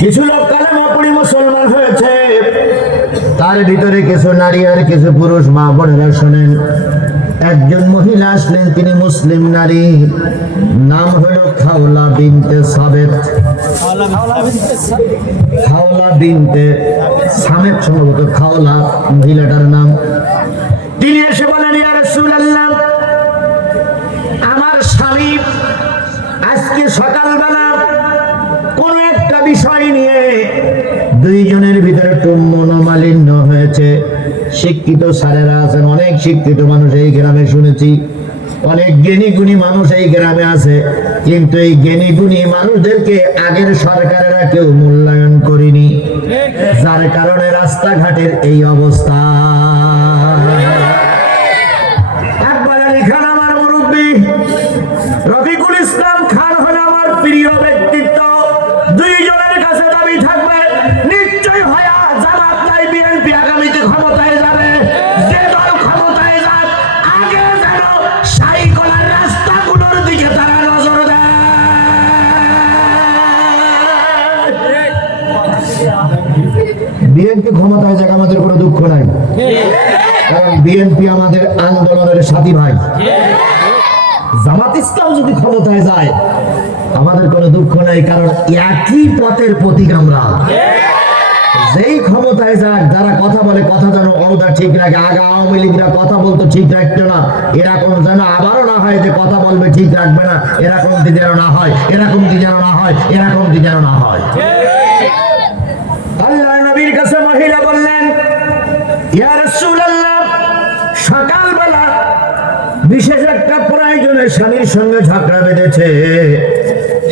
কিছু লোক কালেমা পড়ি মুসলমান হয়েছে। তার ভিতরে কিছু নারী আর কিছু পুরুষ মা বোনেরা শোনেন। একজন মহিলা আসলেন, তিনি মুসলিম নারী। নাম হলো খাওলা বিনতে সাবেত। খাওলা বিনতে সামেত সম্ভবত খাওলা, মহিলাটার নাম। দুইজনের ভিতরে মনোমালিন্য হয়েছে। শিক্ষিত স্যারেরা আছেন, অনেক শিক্ষিত মানুষ এই গ্রামে শুনেছি। অনেক জ্ঞানী গুণী মানুষ এই গ্রামে আছে। কিন্তু এই জ্ঞানী গুণী মানুষদেরকে আগের সরকারেরা কেউ মূল্যায়ন করেনি। যার কারণে রাস্তাঘাটের এই অবস্থা। বিএনপি আমাদের আন্দোলনের সাথী ভাই। জামাত ইসলাম যদি ক্ষমতায় যায়, আমাদের কোনো দুঃখ নাই, কারণ একই পথের প্রতীক আমরা। যেই ক্ষমতায় যাক, যারা কথা বলে, কথা যেন অবদা ঠিক রাখে, আগে আওয়ামী লীগরা কথা বলতো ঠিক রাখতো না এরকম যেন আবারও না হয় যে কথা বলবে ঠিক রাখবে না এরকম যেন না হয় এরকম যেন না হয় এরকম যেন না হয়। আল্লাহ নবীর কাছে মহিলা বললেন, ইয়া রাসূলুল্লাহ বিশেষ একটা প্রয়োজনে স্বামীর সঙ্গে ঝগড়া বেঁধেছে।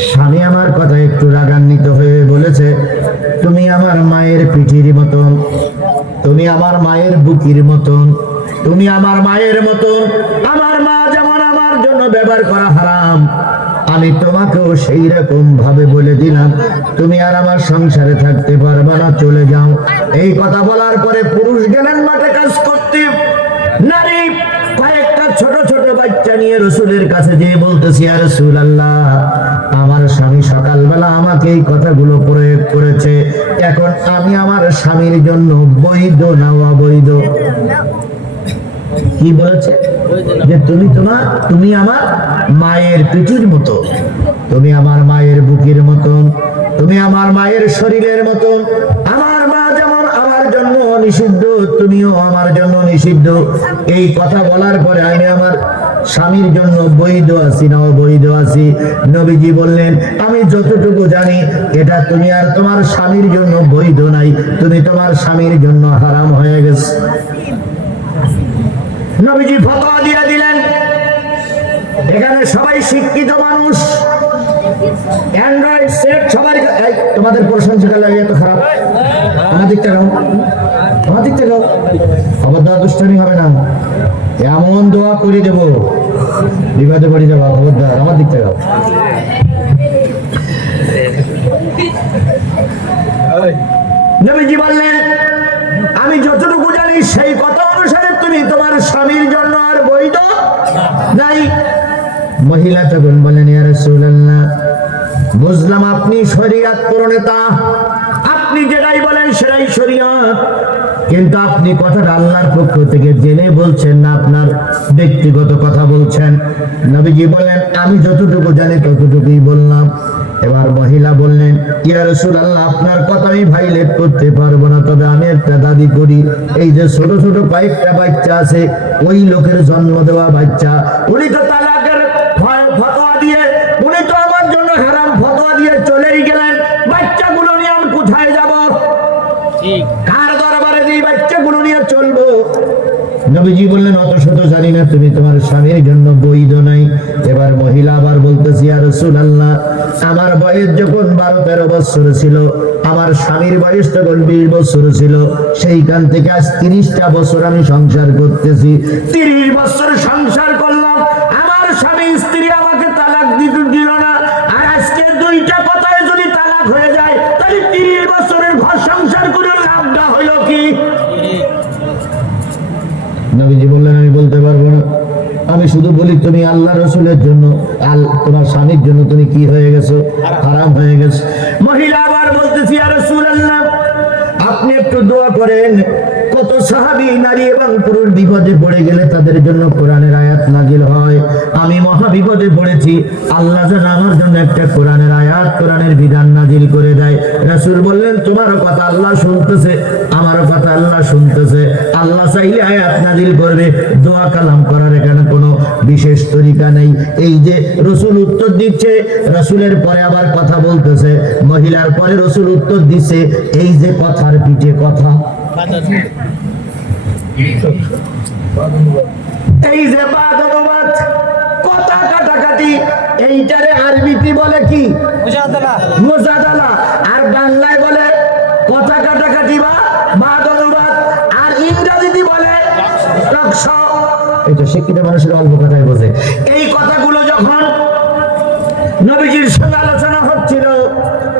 স্বামী আমার কথা একটু রাগান্বিত হয়ে বলেছে, তুমি আমার মায়ের পিঠির মতন, তুমি আমার মায়ের বুকির মতন, তুমি আমার মায়ের মতন, আমার মা যেমন আমার জন্য ব্যবহার করা হারাম। আমি তোমাকেও সেই রকম ভাবে বলে দিলাম, তুমি আর আমার সংসারে থাকতে পারবে না, চলে যাও। এই কথা বলার পরে পুরুষ গেলেন মাঠে কাজ করতে নারী কয়েকটা ছোট বাচ্চা নিয়ে রসুলের কাছে যেয়ে বলতেছি আর রসুল আল্লাহ আমার স্বামী সকালবেলা আমাকে এই কথাগুলো প্রয়োগ করেছে। এখন আমি আমার স্বামীর জন্য বৈধ না অবৈধ? কি বলেছে? যে তুমি তোমার, তুমি আমার মায়ের পিঠুর মতো, তুমি আমার মায়ের বুকের মতন তুমি আমার মায়ের শরীরের মতন আমার মা যেমন আমার জন্য নিষিদ্ধ, তুমিও আমার জন্য নিষিদ্ধ। এই কথা বলার পরে আমি আমার স্বামীর জন্য বৈধ আছি না অবৈধ আছি। নবীজি বললেন আমি যতটুকু জানি এটা তুমি আর তোমার স্বামীর জন্য বৈধ নাই। তুমি তোমার স্বামীর জন্য হারাম হয়ে গেছে। নবীজি ফতোয়া দিয়ে দিলেন এখানে সবাই শিক্ষিত মানুষ। অ্যান্ড্রয়েড সেট এই, তোমাদের প্রশংসা লাগে এত খারাপ। আমার দিকটা গাও আমার দিকটা গাও খবরদার দুষ্টামি হবে না। এমন দোয়া করে দেব। বিবাদে পড়ে যাব খবরদার আমার গাও নবীজি বললেন আমি যতটুকু জানি সেই কথা অনুসারে তুমি তোমার স্বামীর জন্য আর বৈধ নাই। মহিলা তখন বলেন ইয়া রাসূলুল্লাহ বুঝলাম আপনি শরীয়ত প্রণেতা। আপনি যেটাই বলেন সেটাই শরীয়ত। কিন্তু আপনি কথাটা আল্লাহর পক্ষ থেকে জেনে বলছেন না, আপনার ব্যক্তিগত কথা বলছেন। নবীজি বলেন আমি যতটুকু জানি ততটুকুই বললাম। এবার মহিলা বললেন, ইয়া রাসূলুল্লাহ, আপনার কথা আমি ভাইলেট করতে পারব না, তবে আমি একটা দাবি করি, এই যে ছোট ছোট কয়েকটা বাচ্চা আছে, ওই লোকের জন্ম দেওয়া বাচ্চা, উনি তো তালাকের ফতোয়া দিয়ে, উনি তো আমার জন্য হারাম ফতোয়া দিয়ে চলেই গেলেন। বাচ্চাগুলো নিয়ে আমি কোথায় যাব? কার দরবারে দিয়ে বাচ্চাগুলো নিয়ে চলবো নবীজি বললেন, অত শত জানি না তুমি তোমার স্বামীর জন্য বৈধ নাই। এবার মহিলা আবার বলতেছি আর রসুল আল্লাহ আমার বয়স যখন বারো তেরো বছর ছিল, আমার স্বামীর বয়স তখন বিশ বছর ছিল, সেইখান থেকে আজ তিরিশটা বছর আমি সংসার করতেছি। তিরিশ বছর নবীজি বললেন, আমি বলতে পারব না। আমি শুধু বলি, তুমি আল্লাহ রসুলের জন্য, আল, তোমার স্বামীর জন্য তুমি কি হয়ে গেছো? হারাম হয়ে গেছো। মহিলা আবার বলতেছি আর আল্লাহ আপনি একটু দোয়া করেন। কত সাহাবী নারী এবং পুরুষ বিপদে পড়ে গেলে তাদের জন্য কোরআনের আয়াত নাজিল হয়। আমি মহা বিপদে পড়েছি। আল্লাহ যেন আমার জন্য একটা কোরআনের আয়াত, কোরআনের বিধান নাজিল করে দেয়। রাসূল বললেন, তোমারও কথা আল্লাহ শুনতেছে, আমারও কথা আল্লাহ শুনতেছে। আল্লাহ চাইলে আয়াত নাজিল করবে। দোয়া কালাম করার এখানে কোনো বিশেষ তরিকা নেই। এই যে রসুল উত্তর দিচ্ছে, রসুলের পরে আবার কথা বলতেছে। মহিলার পরে রসুল উত্তর দিচ্ছে, এই যে কথার পিঠে কথা। এই যে বাদ অনুবাদ কথা কাটাকাটি এইটারে আরবিতে বলে কি? মোজাদালা। আর বাংলায় বলে কথা কাটাকাটি বা বাদ অনুবাদ আর ইংরেজিতে বলে টকশ এটা শিক্ষিত মানুষের অল্প কথাই বোঝে। এই কথাগুলো যখন নবীজির সঙ্গে আলোচনা হচ্ছিল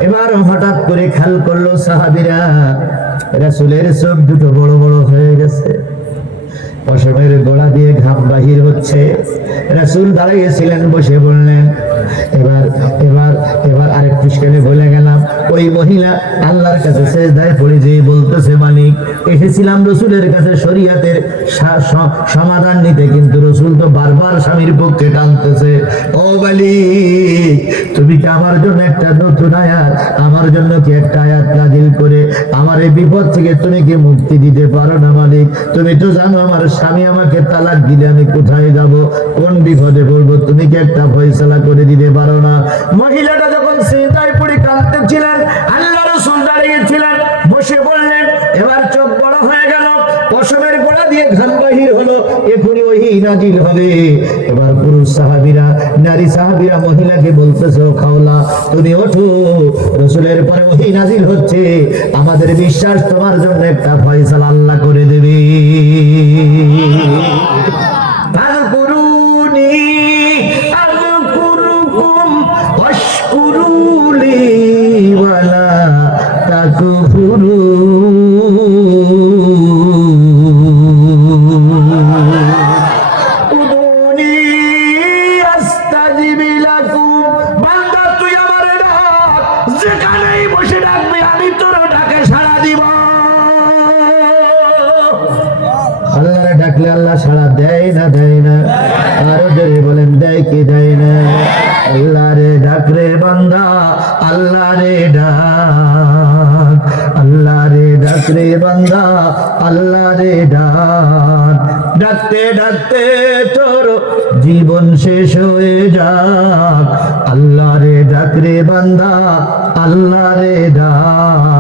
এবার হঠাৎ করে খেয়াল করল সাহাবিরা রাসূলের চোখ দুটো বড় বড় হয়ে গেছে। পশমের গোড়া দিয়ে ঘাম বাহির হচ্ছে। রাসুল দাঁড়িয়েছিলেন বসে বললেন, এবার এবার এবার আরেক পুষ্কালে বলে গেলাম। ওই মহিলা আল্লাহর কাছে সেজদায় পড়ে যেয়ে বলতেছে, মালিক, এসেছিলাম রসুলের কাছে শরীয়তের সমাধান নিতে, কিন্তু রসুল তো বারবার স্বামীর পক্ষে টানতেছে। ও মালিক, তুমি কি আমার জন্য একটা নতুন আয়াত, আমার জন্য কি একটা আয়াত নাজিল করে? আমার এই বিপদ থেকে তুমি কি মুক্তি দিতে পারো না, মালিক? তুমি তো জানো আমার স্বামী আমাকে তালাক দিলে আমি কোথায় যাব? কোন বিপদে পড়ব? তুমি কি একটা ফয়সালা করে দিতে পারো না? মহিলাটা যখন সেটাই দাঁড়িয়েছিলেন বসে বললেন, এবার চোখ বড় হয়ে গেল, পশমের গোড়া দিয়ে ঘাম বাহির হলো, এখনই ওই নাজিল হবে। এবার পুরুষ সাহাবীরা, নারী সাহাবীরা, মহিলাকে বলতেছে, "ও খাওলা, তুমি ওঠো, রসুলের পরে ওহি নাজিল হচ্ছে, আমাদের বিশ্বাস তোমার জন্য একটা ফয়সালা আল্লাহ করে দেবে। না দেয় না। আরও জোরে বলেন, দেয় কি দেয় না? আল্লাহ রে ডাক রে বান্দা আল্লাহ রে ডাক। আল্লাহ রে ডাক রে বান্দা আল্লাহ রে ডাক। ডাকতে ডাকতে তোর জীবন শেষ হয়ে যাক। আল্লাহ রে ডাক রে বান্দা আল্লাহ রে ডাক।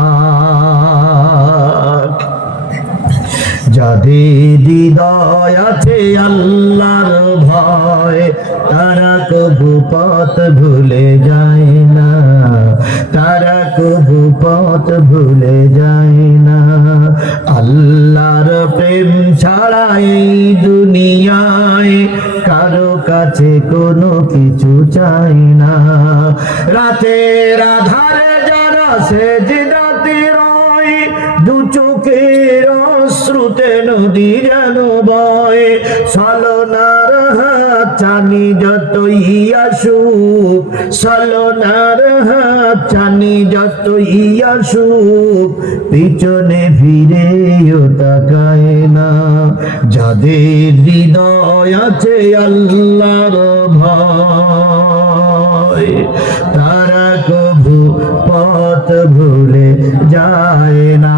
যাদের হৃদয় আছে আল্লাহর ভয়। তারা কবু পথ ভুলে যায় না। তারা কবু পথ ভুলে যায় না। আল্লাহর প্রেম ছাড়া এই দুনিয়ায় কারও কাছে কোনো কিছু চাই না। রাতের আধারে যারা সে শ্রুতে নদী যেন বয় সলনার হাত চানি যতই আসুক সলনার হাত চানি যতই আসুক, পিছনে ফিরেও তাকায় না। যাদের হৃদয় আছে আল্লাহর ভয়, তারা কবু পথ ভুলে যায় না।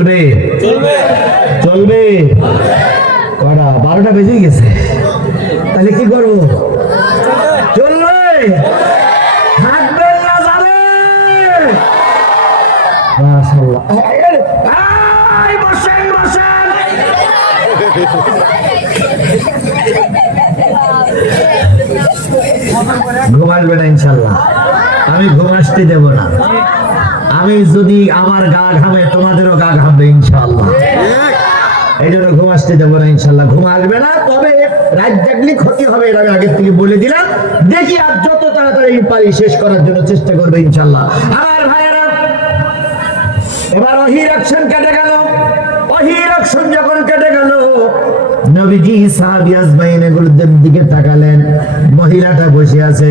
চলবে। চলবে। কটা বারোটা বেজে গেছে। তাহলে কি করব? চলবে। থাকবেন না যাবে। মাশাআল্লাহ। এই, বসেন বসেন। ঘুম আসবে না ইনশাল্লাহ আমি ঘুম আসতে দেব না। আমি যদি আমার গা ঘামে, তোমাদেরও গা ঘামবে ইনশাল্লাহ এই জন্য ঘুম আসতে না ইনশাল্লাহ ঘুম আসবে না, তবে ক্ষতি হবে এটা আমি আগের থেকে বলে দিলাম। দেখি আর যত তাড়াতাড়ি পারি শেষ করার জন্য চেষ্টা করবে ইনশাল্লাহ আমার ভাইয়েরা, এবার অহির অ্যাকশন কেটে গেল। অহির অ্যাকশন যখন কেটে নবীজি সাহাবি আজমাইনের গুরুদের দিকে তাকালেন, মহিলাটা বসে আছে।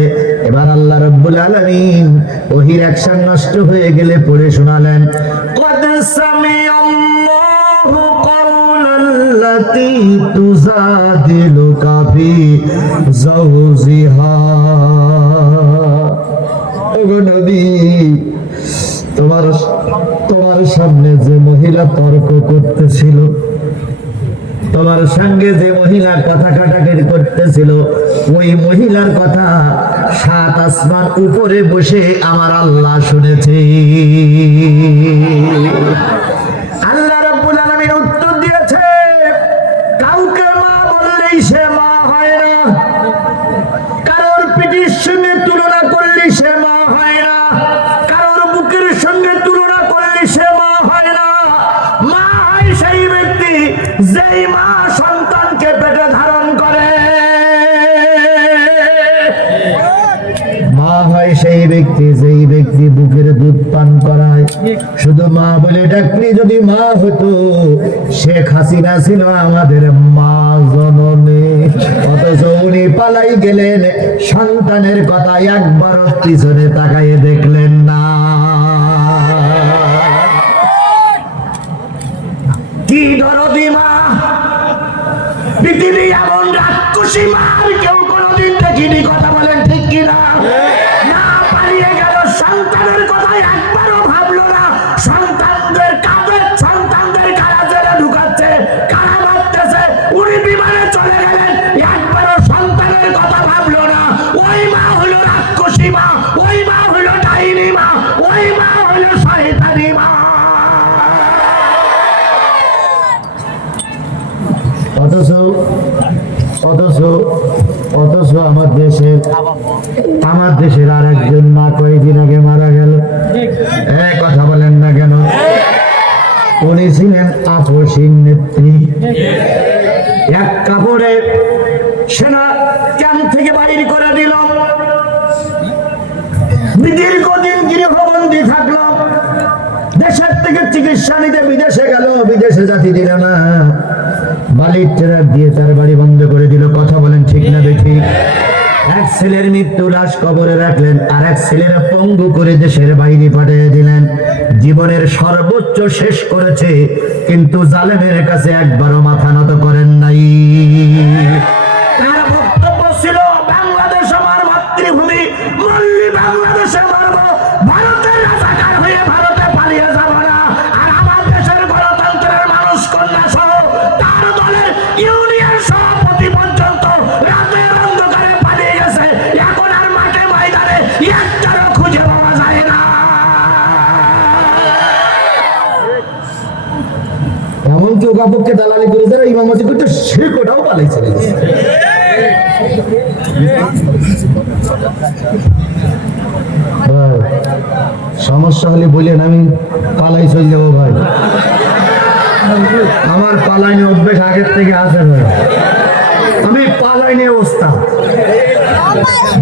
এবার আল্লাহ রব্বুল আলামিন ওহির অ্যাকশন নষ্ট হয়ে গেলে পড়ে শোনালেন, কদ সামি আল্লাহু যাওজিহা। ওগো নবী, তোমার তোমার সামনে যে মহিলা তর্ক করতেছিল তোমার সঙ্গে যে মহিলা কথা কাটাকাটি করতেছিল, ওই মহিলার কথা সাত আসমান উপরে বসে আমার আল্লাহ শুনেছে। আল্লাহ রাব্বুল আলামিন উত্তর দিয়েছে, কাউকে মা বললেই সে মা হয় না। কারোর পিঠির সঙ্গে ব্যক্তি যেই ব্যক্তি বুকের দুধ পান করায়, শুধু মা বলে ডাকলি যদি মা হতো, শেখ হাসিনা ছিল আমাদের মা জননী। অথচ উনি পালাই গেলেন, সন্তানের কথা একবার পিছনে তাকাইয়ে দেখলেন না। কি দরদি মা? পৃথিবী এমন রাক্ষসী মা কেউ কোনোদিন দেখিনি, কথা বলেন ঠিক কিনা? অথচ আমার দেশের আমার দেশের আর একজন মা কয়েকদিন আগে মারা গেল। কথা বলেন না কেন? উনি ছিলেন আপসীন নেত্রী। এক কাপড়ে সেনা ক্যাম্প থেকে বাইর করে দিল। দীর্ঘদিন গৃহবন্দী থাকল। দেশের থেকে চিকিৎসা নিতে বিদেশে গেল, বিদেশে জাতি দিল না। বালির ট্রাক দিয়ে তার বাড়ি বন্ধ করে দিল। কথা বলেন ঠিক না বেঠি এক ছেলের মৃত্যু লাশ কবরে রাখলেন আর এক ছেলের পঙ্গু করে দেশের বাইরে পাঠিয়ে দিলেন। জীবনের সর্বোচ্চ শেষ করেছে, কিন্তু জালেমের কাছে একবারও মাথা নত করেন নাই। এমনকি দালালি করে যারা ইমামতি করতে সে কোটাও পালাই চলে গেছে সমস্যা হলে বললেন আমি পালাই চলে যাব ভাই। আমার পালাইনি অভ্যেস আগের থেকে আছে ভাই। আমি পালাইনি অবস্থা।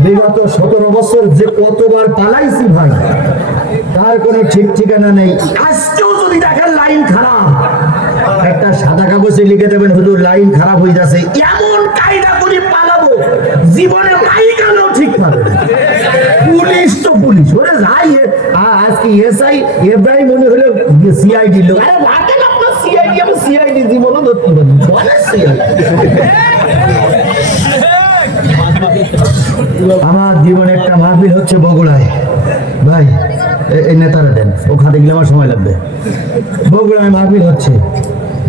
বিগত সতেরো বছর যে কতবার পালাইছি ভাই, তার কোনো ঠিক ঠিকানা নেই। আজকেও যদি দেখেন লাইন খারাপ। কাগজে লিখে দেবেন, হুজুর, লাইন খারাপ হয়ে যাচ্ছে। এমন কায়দা করে পালাবো, জীবনে ঠিক পাবে পুলিশ তো পুলিশ, ওরে যাই আজকে এসআই মনে হলো সিআইডি লোক। আরে রাখেন আপনার সিআইডি আমি সিআইডি জীবনও ধরতে পারি বলে আমার জীবনে একটা মাহফিল হচ্ছে বগুড়ায়। ভাই এই নেতারা দেন, ওখানে গেলে আমার সময় লাগবে। বগুড়ায় মাহফিল হচ্ছে।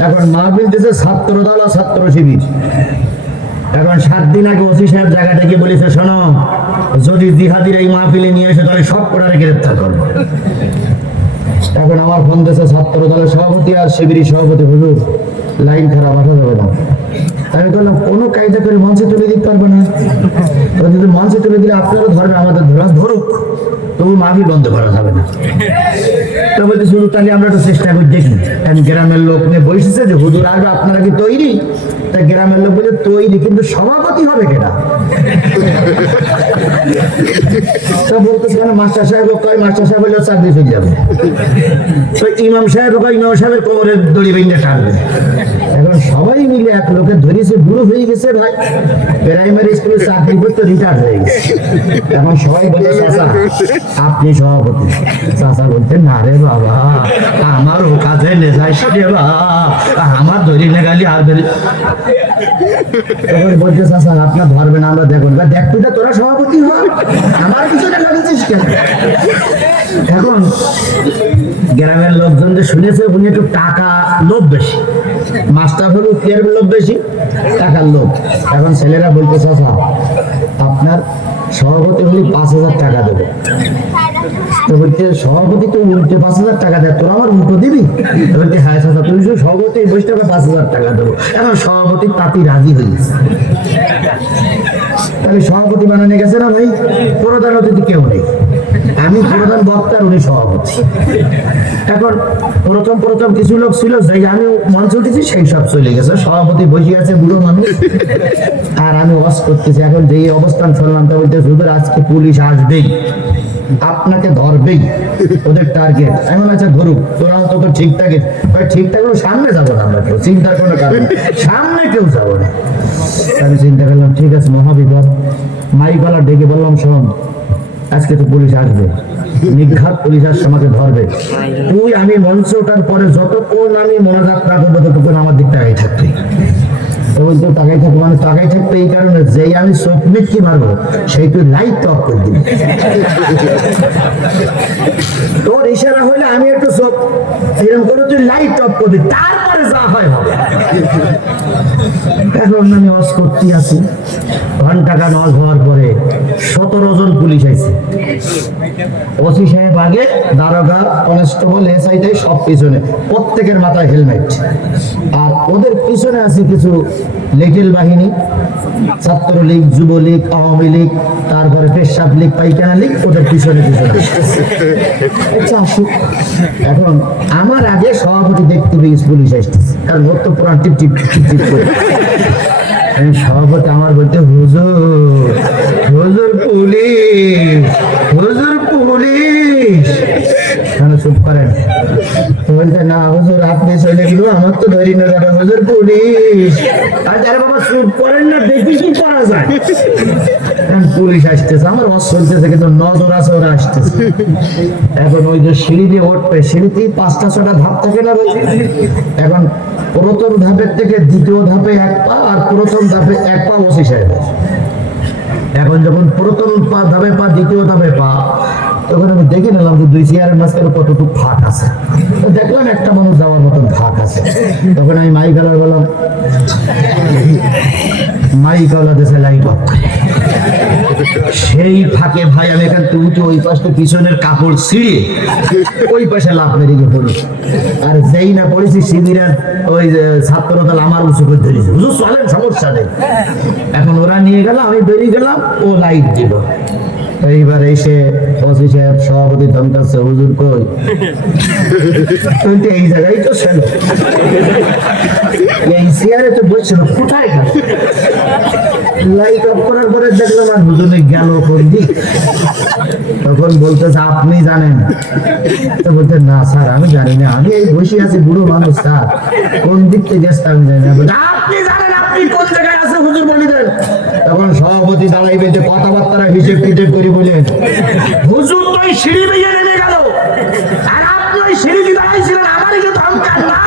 এখন মাহফিল দিচ্ছে ছাত্র দল ছাত্র শিবির। এখন সাত দিন আগে ওসি সাহেব জায়গাটা গিয়ে বলেছে, শোনো, যদি জিহাদির এই মাহফিলে নিয়ে এসে তাহলে সব কটারে গ্রেপ্তার করব। এখন আমার ফোন দেশে ছাত্র দলের সভাপতি আর শিবিরের সভাপতি, হুজুর, লাইন খারাপ, আসা যাবে না। আমি বললাম, কোনো কায়দা করে মঞ্চে তুলে দিতে পারবে না। যদি মঞ্চে তুলে দিলে আপনারও ধরবে, আমাদের ধরা ধরুক। তবু মাফি বন্ধ করা যাবে না? তো শুধু তাহলে আমরা একটা চেষ্টা করে, দেখি। কারণ গ্রামের লোক নিয়ে বসেছে যে হুজুর আসবে আপনারা কি তৈরি? তা গ্রামের লোক বলে তৈরি, কিন্তু সভাপতি হবে কেনা তো বলতেছে কেন, মাস্টার সাহেব মাস্টার সাহেব চাকরি চলে যাবে। তো ইমাম সাহেব ইমাম সাহেবের দড়ি টানবে। এখন সবাই মিলে এক লোকে বুড়ো হয়ে গেছে ভাই। প্রাইমারি স্কুলে চাকরি করতে রিটায়ার হয়ে গেছে। এখন সবাই বলে আপনি সভাপতি। চাচা বলতেন না রে বাবা, আমার ও কাজে নেজাইস রে আমার ধরি না আর ধরি তখন চাচা আপনার ধরবেন, আমরা দেখুন তোরা সভাপতি হ। আমার পিছনে কেন? এখন গ্রামের লোকজন যে শুনেছে, উনি একটু টাকা লোভ বেশি। মাস্টার হলো কেয়ার লোভ বেশি, টাকার লোভ। এখন ছেলেরা বলতে চাচা আপনার সভাপতি হলে পাঁচ হাজার টাকা দেবে। তো সভাপতি তো উল্টে পাঁচ হাজার টাকা দেয় তোরা আমার উল্টো দিবি? বলছে হ্যাঁ চাচা তুমি সভাপতি বসে টাকা পাঁচ হাজার টাকা দেবো। এখন সভাপতি তাঁতি রাজি হয়ে গেছে। তাহলে সভাপতি বানানো গেছে না ভাই? প্রধান অতিথি কেউ নেই। আমি প্রধান বক্তা উনি সভাপতি। এখন প্রথম প্রথম কিছু লোক ছিল যাই আমি মঞ্চ উঠেছি সেই সব চলে গেছে। সভাপতি বসে আছে বুড়ো মানুষ। আর আমি ওয়াজ করতেছি। এখন যেই অবস্থান শুনলাম তা বলতে হুজুর আজকে পুলিশ আসবেই। আপনাকে ধরবেই। ওদের টার্গেট আমি বললাম, আচ্ছা ধরুক তোরা তো তো ঠিক থাকে ঠিক থাকলেও সামনে যাব না আমরা কেউ। চিন্তার কোনো কারণ সামনে কেউ যাব না। আমি চিন্তা করলাম ঠিক আছে মহাবিপদ। মাইকওয়ালা ডেকে বললাম শোন আজকে তো পুলিশ আসবে। নিঘাত পুলিশ আসছে, আমাকে ধরবে। তুই, আমি, মঞ্চে ওঠার পরে যতক্ষণ আমি মনোজাত না ততক্ষণ আমার দিক তাকাই থাকবি। মানে সেই তুই লাইট হলে আমি একটু এরকম করে তুই লাইট অফ করবি। তারপরে এখন আমি অস করতে আছি। ঘণ্টা খান অস হওয়ার পরে সতেরো জন পুলিশ ওসি সাহেব আগে দারোগা, কনস্টেবল এসআইটাই সব পিছনে, প্রত্যেকের মাথায় হেলমেট। আর ওদের পিছনে আছে কিছু লিটিল বাহিনী, ছাত্রলীগ, যুবলীগ, আওয়ামী লীগ তারপরে পেশাব লিক পাইখানা লিক, ওদের পিছনে পিছনে। আচ্ছা আসুক। এখন আমার আগে সভাপতি দেখতে হবে পুলিশ আসতেছে, কারণ ওর তো পুরান টিপ টিপ টিপ টিপ করে। সভাপতি আমার বলতে, হুজুর হুজুর পুলিশ হুজুর পুলিশ। চুপ করেন। তো বলতে না, হুজুর, আপনি চলে গেল। আমার তো ধরি না দাদা, হুজুর, পুলিশ। আর, আরে, বাবা, চুপ করেন না, দেখি কি করা যায়। পুলিশ আসতেছে, আমার অস চলতেছে, কিন্তু নজর আছে, ওরা আসতেছে। এখন ওই যে সিঁড়ি দিয়ে উঠবে, সিঁড়িতেই পাঁচটা, ছটা ধাপ থাকে না এখন প্রথম ধাপের থেকে দ্বিতীয় ধাপে এক পা, আর প্রথম ধাপে এক পা ওসি সাহেব। এখন যখন প্রথম পা, ধাপে পা, দ্বিতীয় ধাপে পা তখন আমি দেখে নিলাম যে দুই চেয়ারের মাঝখানে কতটুকু ফাঁক আছে। দেখলাম একটা মানুষ যাওয়ার মতন ফাঁক আছে। তখন আমি মাই আলার বললাম মাই আলা দেশে অফ সেই ফাঁকে ভাই আমি এখান থেকে উঠে ওই পাশটা পিছনের কাপড় ছিঁড়ে ওই পাশে লাভ মেরে গিয়ে পড়ি। আর যেই না পড়েছি শিবিরের ওই যে ছাত্র দল আমার উঁচু করে ধরেছে। হুজুর চলেন, সমস্যা নেই। এখন ওরা নিয়ে গেল আমি বেরিয়ে গেলাম, ও লাইট দিল। এইবার এসে ওসি সাহেব সভাপতি ধমকাচ্ছে, হুজুর কই? বলতে এই জায়গায় তো ছিল। এই তো বসছিল কোথায় গেল? লাইট অফ করার পরে দেখলাম আর দুজনে গেল কোন দিক? তখন বলতেছে, আপনি জানেন। তো বলতে না স্যার, আমি জানি না। আমি এই বসে আছি, বুড়ো মানুষ স্যার। কোন দিক থেকে গেছে আমি জানি না বলছে, আপনি জানেন আপনি কোন জায়গায় আছে হুজুর বলে দেন তখন সভাপতি দাঁড়াইবে যে কথাবার্তা হিসেব টিটেব করি বলেন হুজুর তো সিঁড়ি বেয়ে নেমে গেল। আর আপনি ওই সিঁড়ি দিয়ে দাঁড়াইছিলেন আমারই যে ধমকান না।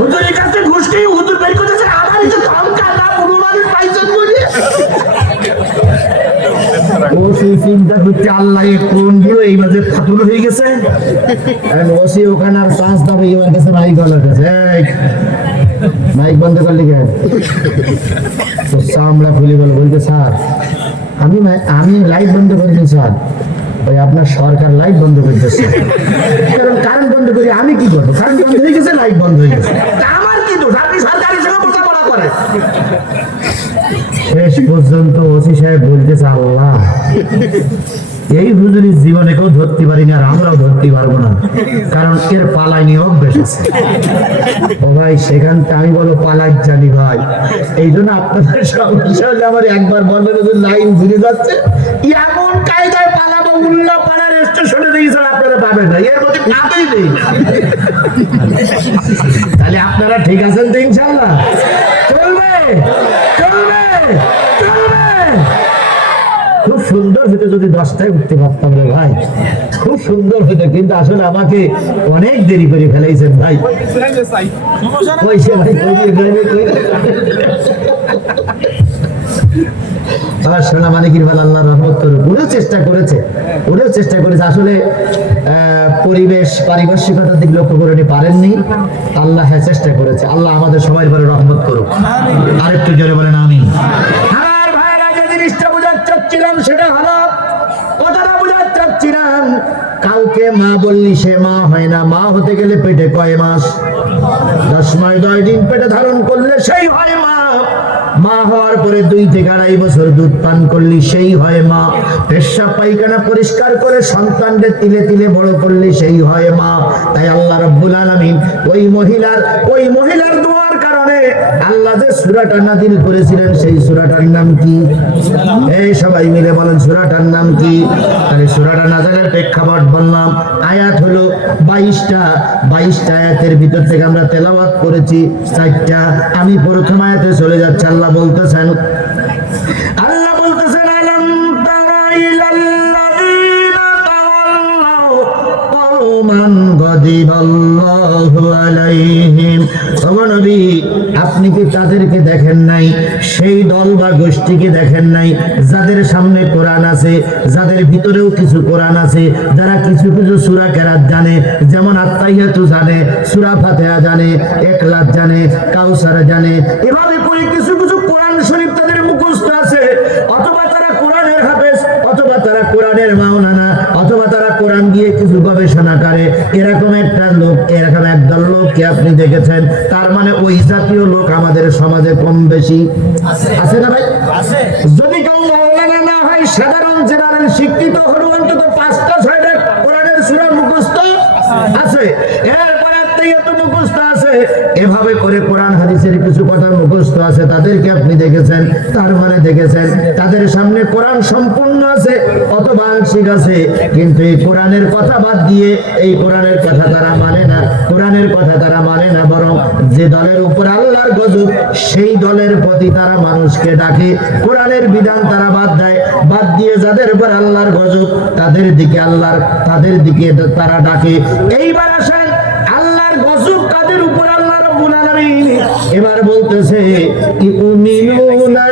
হুজুরের কাছে ঘুষটি হুজুর বের করতেছে আমারই যে ধমকান না পাইছেন বলে। চিন্তা করতে আল্লাহ কোন দিও এই মাঝে ফাতুল হয়ে গেছে। ওসি ওখানে আর চান্স দাবে এবার কাছে মাইক গলার কাছে। এই, মাইক বন্ধ করলি কেন তো চামড়া বলে বলতে, স্যার, আমি আমি লাইট বন্ধ করিনি, স্যার। ওই আপনার সরকার লাইট বন্ধ করতেছে। কারণ কারেন্ট বন্ধ করি আমি কি করব? কারেন্ট বন্ধ হয়ে গেছে, লাইট বন্ধ হয়ে গেছে। আমার কি দোষ? আপনি সরকারের সঙ্গে বোঝাপড়া শেষ পর্যন্ত ওসি সাহেব বলতে বলতেছে, আল্লাহ এই হুজুরি জীবনে কেউ ধরতে পারিনি আর আমরাও ধরতে পারব না। কারণ এর পালাই নিয়ে অভ্যেস আছে। ও ভাই, সেখান থেকে আমি বলো পালাই জানি ভাই। এই জন্য আপনাদের সমস্যা হলে আমার একবার হুজুর, লাইন ঘুরে যাচ্ছে। এমন কায়দায় পালাবো, উল্লা পাড়ার স্টেশনে দিয়েছেন আপনারা পাবেন না। এর মধ্যে কাবেই নেই। তাহলে আপনারা ঠিক আছেন তো ইনশাল্লাহ? চলবে চলবে। সুন্দর হতো যদি দশটায় উঠতে পারতাম রে ভাই। খুব সুন্দর হতো কিন্তু আসলে আমাকে অনেক দেরি করে ফেলাইছেন ভাই। আল্লাহ চেষ্টা করেছে চেষ্টা করেছে। আসলে পরিবেশ দিক লক্ষ্য করে পারেননি। আল্লাহ হ্যাঁ চেষ্টা করেছে। আল্লাহ আমাদের সবাই পরে রহমত করুক। আরেকটু জোরে বলেন আমি চাচ্ছিলাম সেটা হলো, কথাটা বোঝাতে চাচ্ছিলাম কাউকে মা বললি সে মা হয় না। মা হতে গেলে পেটে কয় মাস? দশ মাস, দশ দিন পেটে ধারণ করলে সেই হয় মা। মা হওয়ার পরে দুই থেকে আড়াই বছর দুধ পান করলি, সেই হয় মা। পেশাব পায়খানা পরিষ্কার করে সন্তানদের তিলে তিলে বড় করলে, সেই হয় মা। তাই আল্লাহ রব্বুল আলামিন ওই মহিলার ওই মহিলার আল্লাহ যে সূরাটা নাযিল করেছিলেন, সেই সূরাটার নাম কি? এই সবাই মিলে বলেন, সূরাটার নাম কি? তাহলে সূরাটা নাজালের প্রেক্ষাপট বললাম, আয়াত হলো বাইশটা বাইশটা আয়াতের ভিতর থেকে আমরা তেলাওয়াত করেছি, চারটা। আমি প্রথম আয়াতে চলে যাচ্ছি, আল্লাহ বলতেছেন আল্লাহ বলতেছেন, আলম আলাইহিম। নবী আপনি কি তাদেরকে দেখেন নাই, সেই দল বা গোষ্ঠীকে দেখেন নাই, যাদের সামনে কোরআন আছে, যাদের ভিতরেও কিছু কোরআন আছে, যারা কিছু কিছু সুরা কেরাত জানে, যেমন আত্মাইয়াতু জানে, সুরা ফাতেহা জানে একলাত জানে, কাউসারা জানে, এভাবে করে কিছু কিছু কোরআন শরীফ তাদের মুখস্থ আছে অথবা তারা কোরআনের হাফেজ অথবা তারা কোরআনের মাওলানা অথবা তারা কোরআন দিয়ে কিছু গবেষণা করে। এরকম একটা লোক এরকম একদল লোককে আপনি দেখেছেন? তার মানে ওই জাতীয় লোক আমাদের সমাজে কম বেশি। আছে না ভাই? যদি কেউ মাওলানা না হয় সাধারণ জেনারেল শিক্ষিত হলো অন্তত পাঁচটা ছয়টা কোরআনের সূরা মুখস্থ আছে। এরপরে মুখস্থ আছে। এভাবে করে কিছু কথা মুখস্থ আছে, তাদেরকে আপনি দেখেছেন, তার মানে দেখেছেন, তাদের সামনে কোরআন সম্পূর্ণ আছে, অথবা আংশিক আছে, কিন্তু এই কোরআনের কথা বাদ দিয়ে এই কোরআনের কথা তারা মানে না। কোরআনের কথা তারা মানে না, বরং যে দলের উপর আল্লাহর গজব, সেই দলের প্রতি তারা মানুষকে ডাকে। কোরআনের বিধান তারা বাদ দেয়, বাদ দিয়ে যাদের উপর আল্লাহর গজব, তাদের দিকে আল্লাহর, তাদের দিকে তারা ডাকে। এইবার আসেন এবার বলতেছে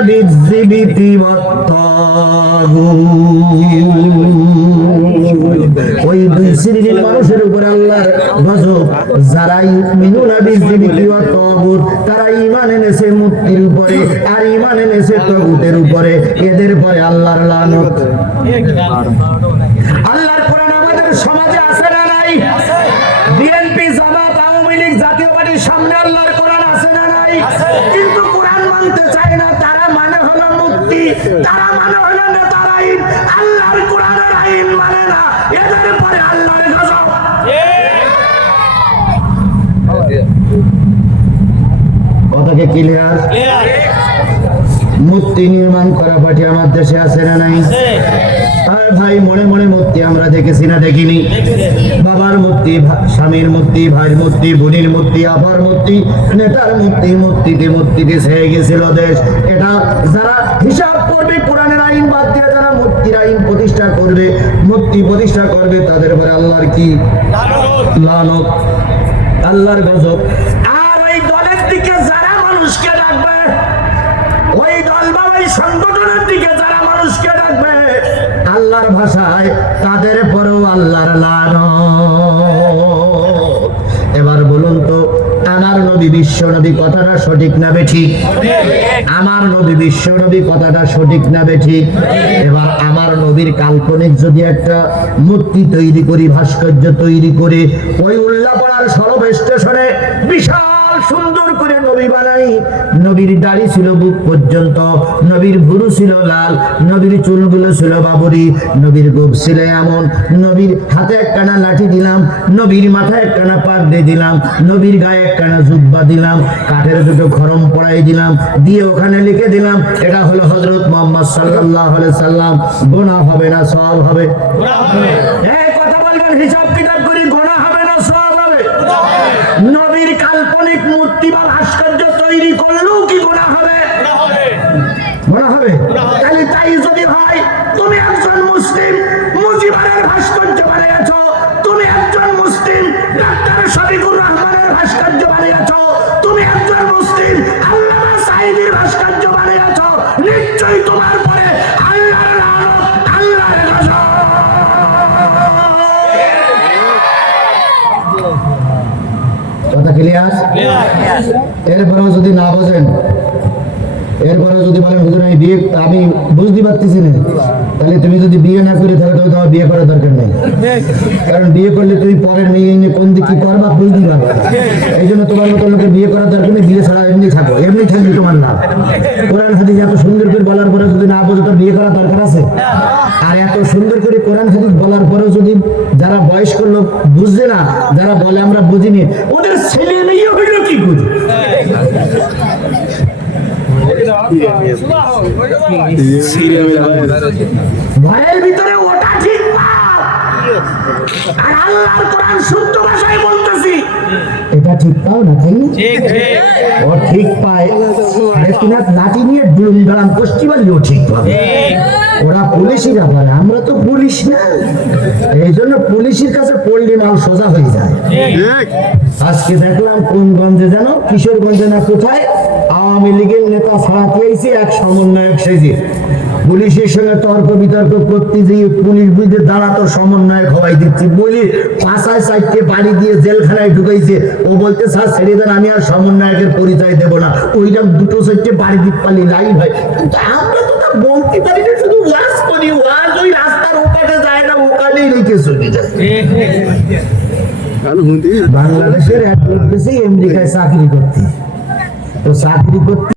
বিযিবিতি ওই দুই মানুষের উপর আল্লাহর গজব, যারা তারা এনেছে উপরে আর ঈমান এনেছে উপরে। এদের পরে আল্লাহর লানত। আল্লাহর কোরআন আমাদের সমাজে আছে না নাই? বিএনপি জামাত আওয়ামী লীগ জাতীয় পার্টির সামনে আল্লাহর কোরআন আছে না নাই কিন্তু কোরআন মানতে চায় না তারা মানে হলো মুক্তি তারা মানে হলো নেতার আইন। আল্লাহর কোরআনের আইন মানে না এদের পরে আল্লাহর গজব। কথাকে ক্লিয়ার মূর্তি নির্মাণ করা পার্টি আমার দেশে আছে না নাই? আর ভাই মনে মনে মূর্তি আমরা দেখেছি না দেখিনি। বাবার মূর্তি স্বামীর মূর্তি ভাইয়ের মূর্তি বোনের মূর্তি আপার মূর্তি নেতার মূর্তি মূর্তিতে মূর্তিতে ছেয়ে গেছিল দেশ। এটা যারা হিসাব করবে কোরআনের আইন বাদ দিয়ে যারা মূর্তির আইন প্রতিষ্ঠা করবে মূর্তি প্রতিষ্ঠা করবে তাদের উপরে আল্লাহর কি? লানত। আল্লাহর গজব আর ওই দলের দিকে যারা মানুষকে ডাকবে ওই দল বা ওই সংগঠনের দিকে যারা মানুষকে ডাকবে আল্লাহর ভাষায়, তাদের পরেও আল্লাহর লানত। এবার বলুন তো, আমার নবী বিশ্ব নবী কথাটা সঠিক না বেঠিক আমার নবী বিশ্ব নবী কথাটা সঠিক না বেঠিক এবার আমার নবীর কাল্পনিক যদি একটা মূর্তি তৈরি করি, ভাস্কর্য তৈরি করে, ওই উল্লাপাড়ার সরব স্টেশনে বিশাল সুন্দর করে নবী বানাই নবীর দাড়ি ছিল বুক পর্যন্ত নবীর ভুরু ছিল লাল নবীর চুলগুলো ছিল বাবরি নবীর গোপ ছিল এমন নবীর হাতে একখানা লাঠি দিলাম নবীর মাথায় একখানা পাগড়ি দিলাম নবীর গায়ে একখানা জুব্বা দিলাম কাঠের দুটো খরম পড়াই দিলাম দিয়ে ওখানে লিখে দিলাম এটা হলো হজরত মোহাম্মদ সাল্লাহ সাল্লাম গোনা হবে না সব হবে। কথা বলবেন হিসাব কিতাব করি গোনা হবে না সব হবে নবীর কাল্পনিক মূর্তি বা ভাস্কর্য তৈরি করলেও কি গোনা হবে? গোনা হবে। তাহলে তাই যদি হয়, তুমি একজন মুসলিম, মুজিবারের ভাস্কর্য বানিয়েছ, তুমি একজন মুসলিম, ডাক্তার শফিকুর রহমানের ভাস্কর্য বানিয়েছ, তুমি একজন মুসলিম, আল্লামা সাইদির ভাস্কর্য বানিয়েছ, নিশ্চয়ই তোমার এরপরেও যদি না বোঝেন এরপরে যদি বলেন, হুজুর, আমি বিয়ে, আমি বুঝতে পারতেছি না। তাহলে তুমি যদি বিয়ে না করি তাহলে তুমি তোমার বিয়ে করার দরকার নেই। কারণ বিয়ে করলে তুমি পরের মেয়ে নিয়ে কোন দিক কি করবা বুঝতে পারবে এই জন্য তোমার মতো লোকের বিয়ে করার দরকার নেই, বিয়ে ছাড়া এমনি থাকো, এমনি থাকবে তোমার লাভ। কোরআন হাদিস এত সুন্দর করে বলার পরে যদি না বোঝো, তোর বিয়ে করার দরকার আছে? আর এত সুন্দর করে কোরআন হাদিস বলার পরেও যদি যারা বয়স্ক লোক বুঝছে না, যারা বলে আমরা বুঝিনি, ওদের ছেলে মেয়ে কি করে? ঘরের ভিতরে ওটা আল্লাহর কোরআন শুদ্ধ ভাষায় বলতেছি। এটা ঠিক পাও না ঠিক ঠিক। ও ঠিক পায়। আরে তুমি লাঠি নিয়ে ডুম দাঁড়ান কষ্টি বাড়িও ঠিক পাবে। ওরা পুলিশই ব্যাপারে আমরা তো পুলিশ না। এই জন্য পুলিশের কাছে পড়লে মাল সোজা হয়ে যায়। আজকে দেখলাম কোন গঞ্জে যেন কিশোরগঞ্জে না কোথায়? আওয়ামী লীগের নেতা ছাড়াতে আইছে এক সমন্বয়ক সেজে পুলিশের সঙ্গে তর্ক বিতর্ক করতে গিয়ে পুলিশ বুঝে দাঁড়াতো সমন্বয়ক হওয়াই দিচ্ছে। বলি পাশায় সাইডকে বাড়ি দিয়ে জেলখানায় ঢুকাইছে। ও বলতে স্যার ছেড়ে দেন আমি আর সমন্বয়কের পরিচয় দেবো না। ওইটা দুটো সাইডকে বাড়ি দিতে পারলি লাইভ হয় কিন্তু আমরা তো তা বলতে পারি না শুধু ওয়াজ করি ওয়াজ ওই রাস্তার ওপাটে যায় না ওখানেই রেখে চলে যায়। বাংলাদেশের আমেরিকায় চাকরি করতে। তো চাকরি করতে